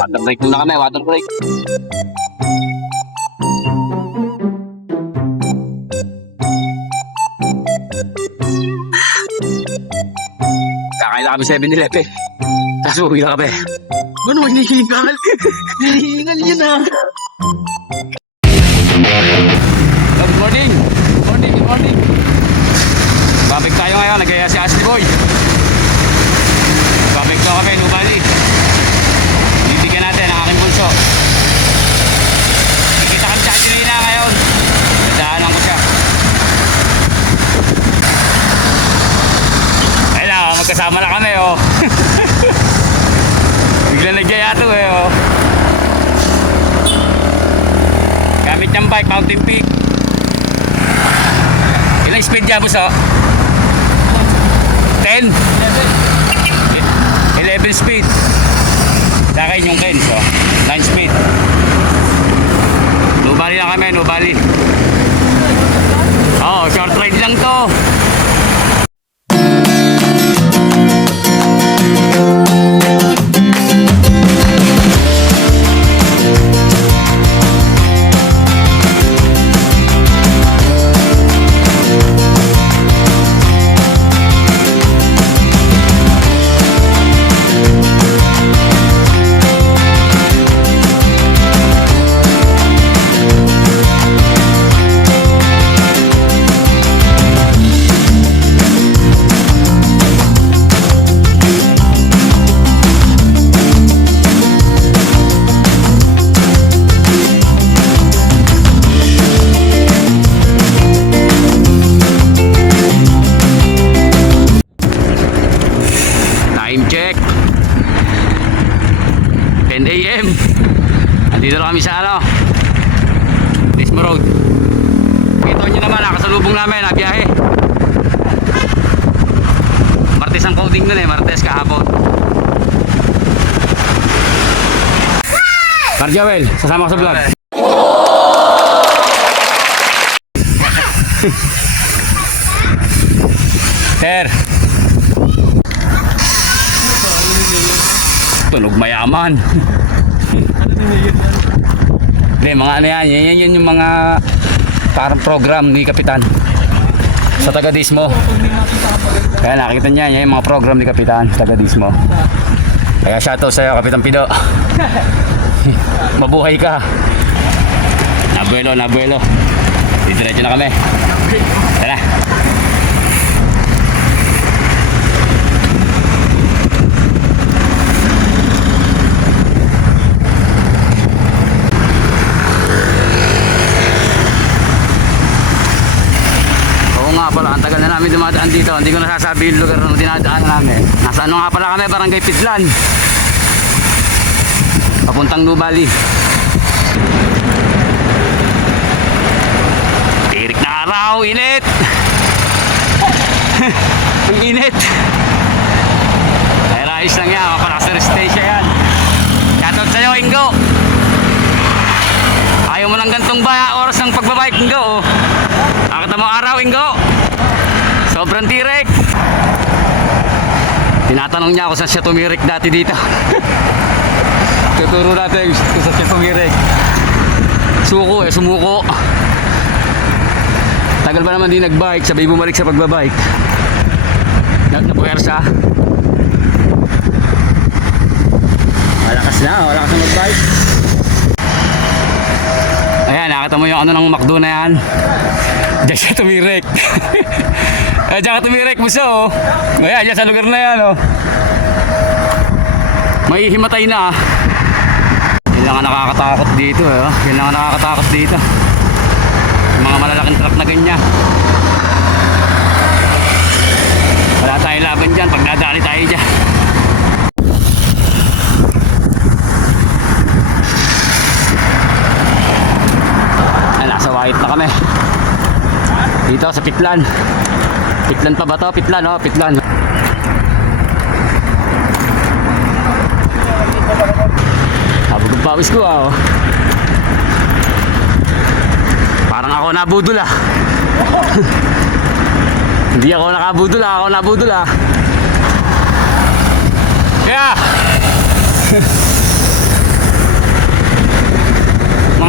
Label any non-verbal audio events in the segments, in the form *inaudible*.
Water break muna kami, water break. Kakain na kami 7-Eleven. Tapos uwi na kami. Ano, hinihingal? hinihingal *laughs* yun ah. Good morning! Good morning, good morning! Babalik tayo ngayon, nagaya si Ashley Boy. Babalik daw kami, Nubali. Bibigyan natin ang aking bunso. Kikita kami sa Angelina ngayon. Dadaanan ko siya. Ayun na, magkasama na kami oh. Bigla nagyaya to eh oh. Gamit Peak. Ilang speed niya, boss, oh? 10? Kami sa ano. Dismo Road. Kita nyo naman, nakasalubong namin, nabiyahe. Martes ang coding nun eh, Martes kahapon. Carjoel, sasama ko sa vlog. *laughs* Sir. Tunog mayaman. *laughs* Hindi, mga ano yan. Yan, yan, yan yung mga parang program ni Kapitan. Sa Tagadismo. Kaya nakikita niya, yan yung mga program ni Kapitan sa Tagadismo. Kaya shoutout sa'yo, Kapitan Pido. Mabuhay ka. Nabuelo, nabuelo. Didiretso na kami. Tara. Nga pala, ang tagal na namin dumadaan dito. Hindi ko nasasabi yung lugar na dinadaan namin. Nasa ano nga pala kami, Barangay Pitlan. Papuntang Nubali. Tirik na araw, init! *laughs* Ang init! Ay, ayos lang yan, mapalakas na resistensya yan. Shoutout sa'yo, Ingo! Ayaw mo ng gantong ba oras ng pagbabike, Ingo, oh. Akata mo araw, Ingo. Sobrang tirik. Tinatanong niya ako saan siya tumirik dati dito. *laughs* Tuturo natin kung saan siya tumirik. Suko eh, sumuko. Tagal pa naman di nagbike, sabay bumalik sa pagbabike. Napuwersa. Malakas na, malakas na magbike. Ayan, nakita mo yung ano ng McDo na yan. Diyan siya tumirek. *laughs* eh, diyan ka tumirek, buso. Oh. Ayan, diyan sa lugar na yan, oh. May himatay na, ah. Yun lang ang nakakatakot dito, eh. Oh. Yun lang ang nakakatakot dito. Yung mga malalaking truck na ganyan. Wala tayong laban dyan pag nadali tayo dyan. Ay, nasa white na kami. Dito sa Pitlan. Pitlan pa ba to? Pitlan, oh, Pitlan. Habog ang pawis ko, ah, oh. Parang ako nabudol, ah. *laughs* Hindi ako nakabudol, ah. Ako nabudol, ah. Kaya,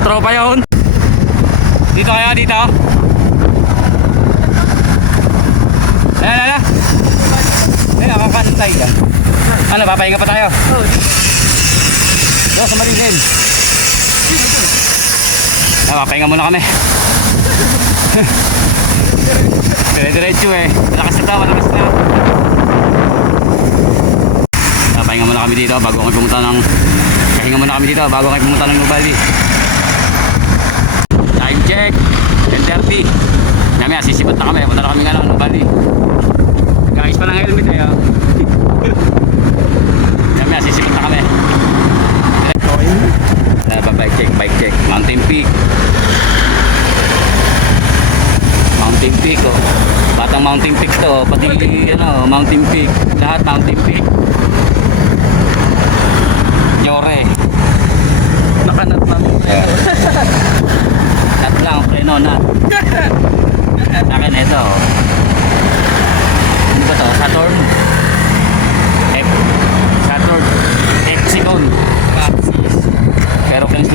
*laughs* tropa yun. Dito kaya, dito. Ayan, ayan. Ayan, nakakantay ka. Ano, papahinga pa tayo? Oo. Doon sa Marilyn. Ah, papahinga muna kami. *laughs* Dire-diretso eh. Malakas na tao, malakas na. Papahinga muna kami dito bago kami pumunta ng... Pahinga muna kami dito bago kami pumunta ng Nubali. Time check. 10.30. Namaya, sisipat na kami. Punta na kami nga ng Nubali.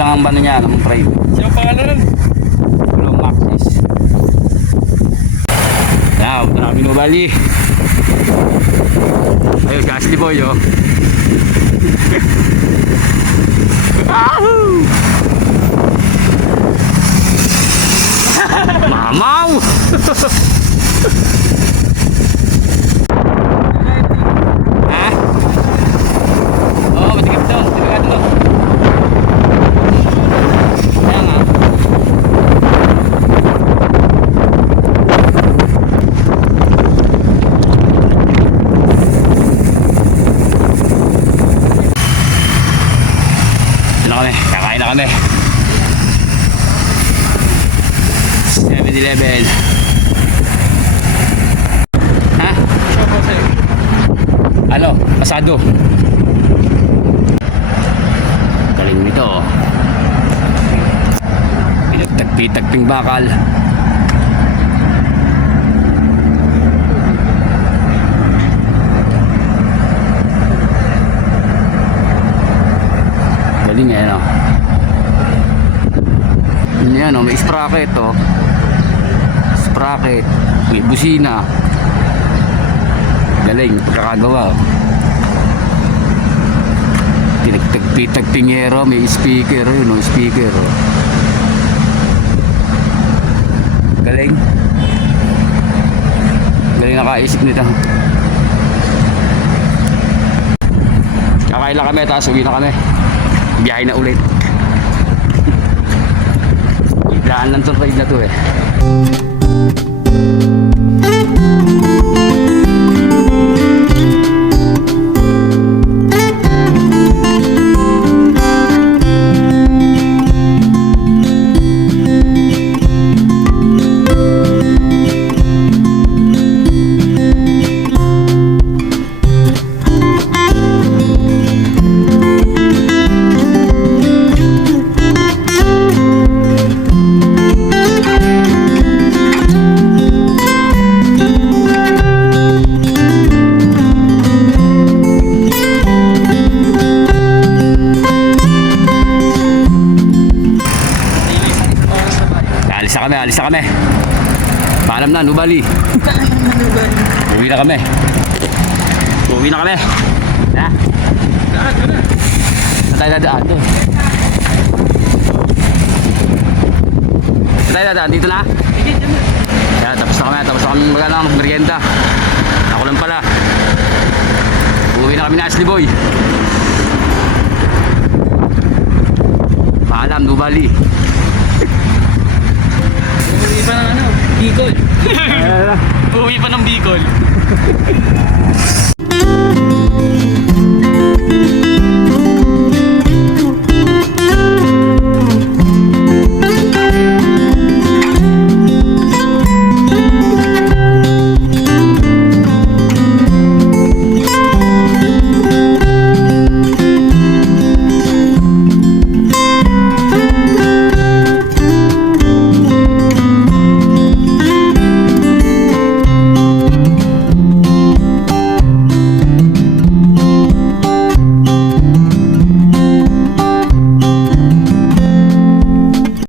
Lang ang bano niya, ang frame. Siya ang pangalan. Blue Maxis. Now, ito na kami Nubali. Ayun, si Ashley Boy, oh. *laughs* Mamaw! *laughs* ha? Oo, matikip to. Delikado to. Kaya nga. Ito na kami, kakain na kami. 7-Eleven. Ha? Po sa'yo. Ano? Pasado. Galing nito. Pinagtagpi-tagping bakal. Galing eh, no? Yan, oh, may sprocket, oh. Sprocket. May busina. Galing, pagkakagawa. oh. Tinagtagpitagpingero, may speaker, yun, oh, speaker. Oh. Galing. Galing nakaisip nito. Kakain lang kami, tapos uwi na kami. Biyahe na ulit. *laughs* Biglaan lang itong ride na to eh. Thank you. Alis na kami, alis na kami. Paalam na, Nubali. *laughs* Uwi na kami. Uwi na kami. Ha? Ka na. Saan tayo dadaan doon? Saan tayo dadaan? Dito na? Kaya tapos na kami, tapos na kami mag ano, merienda. Ako lang pala. Uwi na kami na Ashley Boy. Paalam, Nubali. Uwi pa ng ano, Bicol. Uwi pa ng Bicol. *laughs*